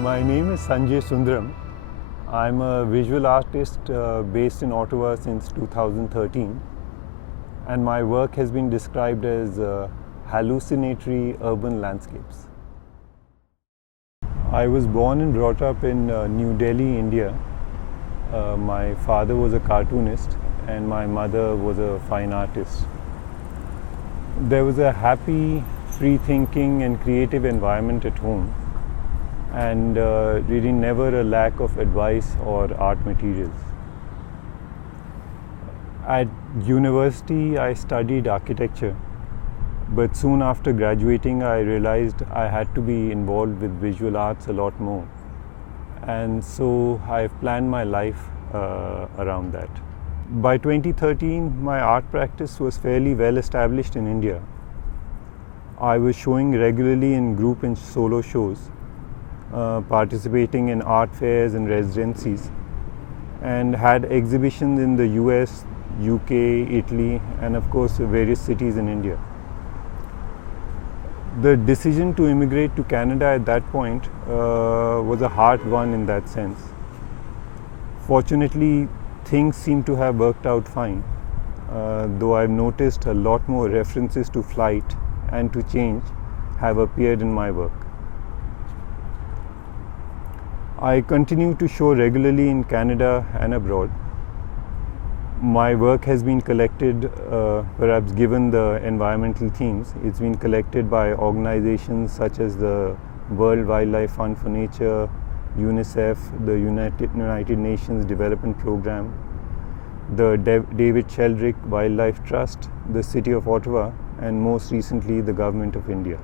My name is Sanjay Sundram. I'm a visual artist based in Ottawa since 2013, and my work has been described as hallucinatory urban landscapes. I was born and brought up in New Delhi, India. My father was a cartoonist and my mother was a fine artist. There was a happy, free thinking and creative environment at home, and really never a lack of advice or art materials. At university, I studied architecture, but soon after graduating, I realized I had to be involved with visual arts a lot more. And so I've planned my life around that. By 2013, my art practice was fairly well established in India. I was showing regularly in group and solo shows, participating in art fairs and residencies, and had exhibitions in the US, UK, Italy, and of course various cities in India. The decision to immigrate to Canada at that point was a hard one in that sense. Fortunately, things seem to have worked out fine, though I've noticed a lot more references to flight and to change have appeared in my work. I continue to show regularly in Canada and abroad. My work has been collected, perhaps given the environmental themes, it's been collected by organizations such as the World Wildlife Fund for Nature, UNICEF, the United Nations Development Programme, the David Sheldrick Wildlife Trust, the City of Ottawa, and most recently the Government of India.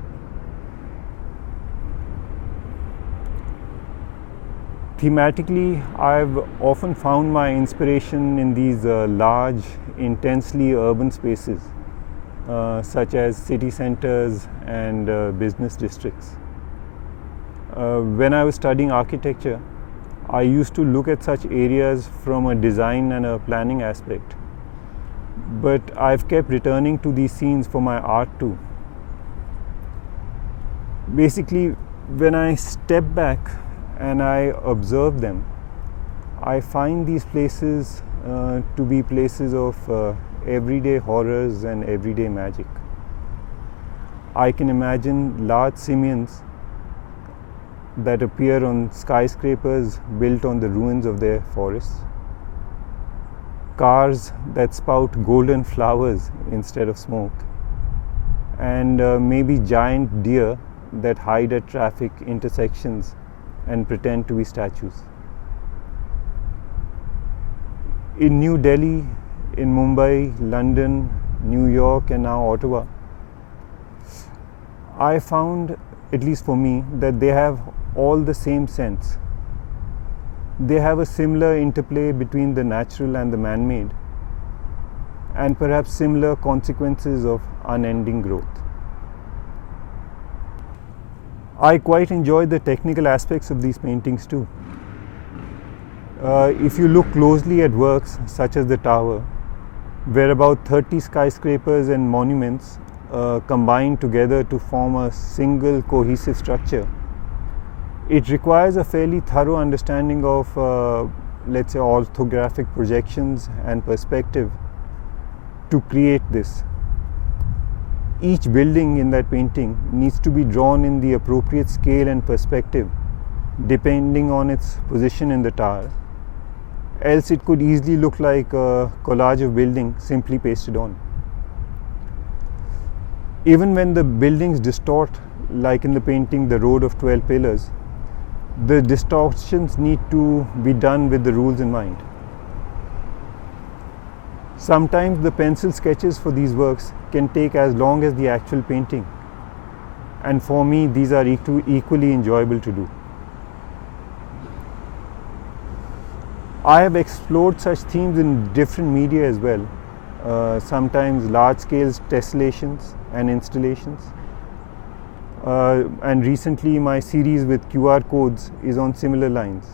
Thematically, I've often found my inspiration in these large, intensely urban spaces, such as city centers and business districts. When I was studying architecture, I used to look at such areas from a design and a planning aspect. But I've kept returning to these scenes for my art too. Basically, when I step back and I observe them, I find these places to be places of everyday horrors and everyday magic. I can imagine large simians that appear on skyscrapers built on the ruins of their forests, cars that spout golden flowers instead of smoke, and maybe giant deer that hide at traffic intersections and pretend to be statues. In New Delhi, in Mumbai, London, New York, and now Ottawa, I found, at least for me, that they have all the same sense. They have a similar interplay between the natural and the man-made, and perhaps similar consequences of unending growth. I quite enjoy the technical aspects of these paintings too. If you look closely at works such as the tower, where about 30 skyscrapers and monuments combine together to form a single cohesive structure, it requires a fairly thorough understanding of, let's say, orthographic projections and perspective to create this. Each building in that painting needs to be drawn in the appropriate scale and perspective depending on its position in the tower, else it could easily look like a collage of buildings simply pasted on. Even when the buildings distort, like in the painting The Road of 12 Pillars, the distortions need to be done with the rules in mind. Sometimes the pencil sketches for these works can take as long as the actual painting, and for me these are equally enjoyable to do. I have explored such themes in different media as well, sometimes large-scale tessellations and installations, and recently my series with QR codes is on similar lines,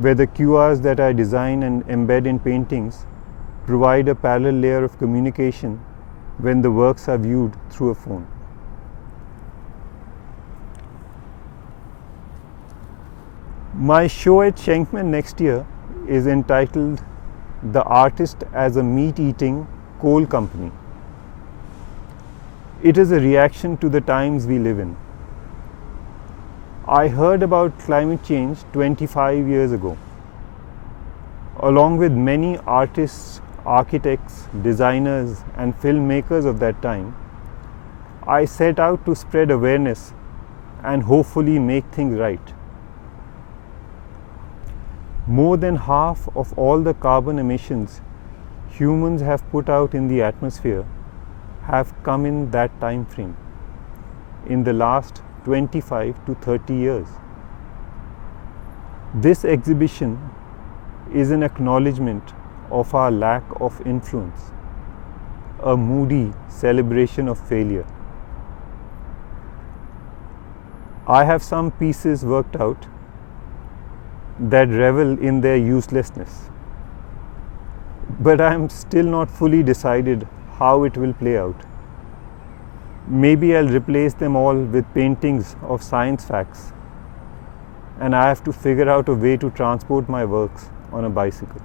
where the QRs that I design and embed in paintings provide a parallel layer of communication when the works are viewed through a phone. My show at Schenkman next year is entitled The Artist as a Meat-Eating Coal Company. It is a reaction to the times we live in. I heard about climate change 25 years ago. Along with many artists, architects, designers, and filmmakers of that time, I set out to spread awareness and hopefully make things right. More than half of all the carbon emissions humans have put out in the atmosphere have come in that time frame, in the last 25 to 30 years. This exhibition is an acknowledgement of our lack of influence, a moody celebration of failure. I have some pieces worked out that revel in their uselessness, but I am still not fully decided how it will play out. Maybe I'll replace them all with paintings of science facts, and I have to figure out a way to transport my works on a bicycle.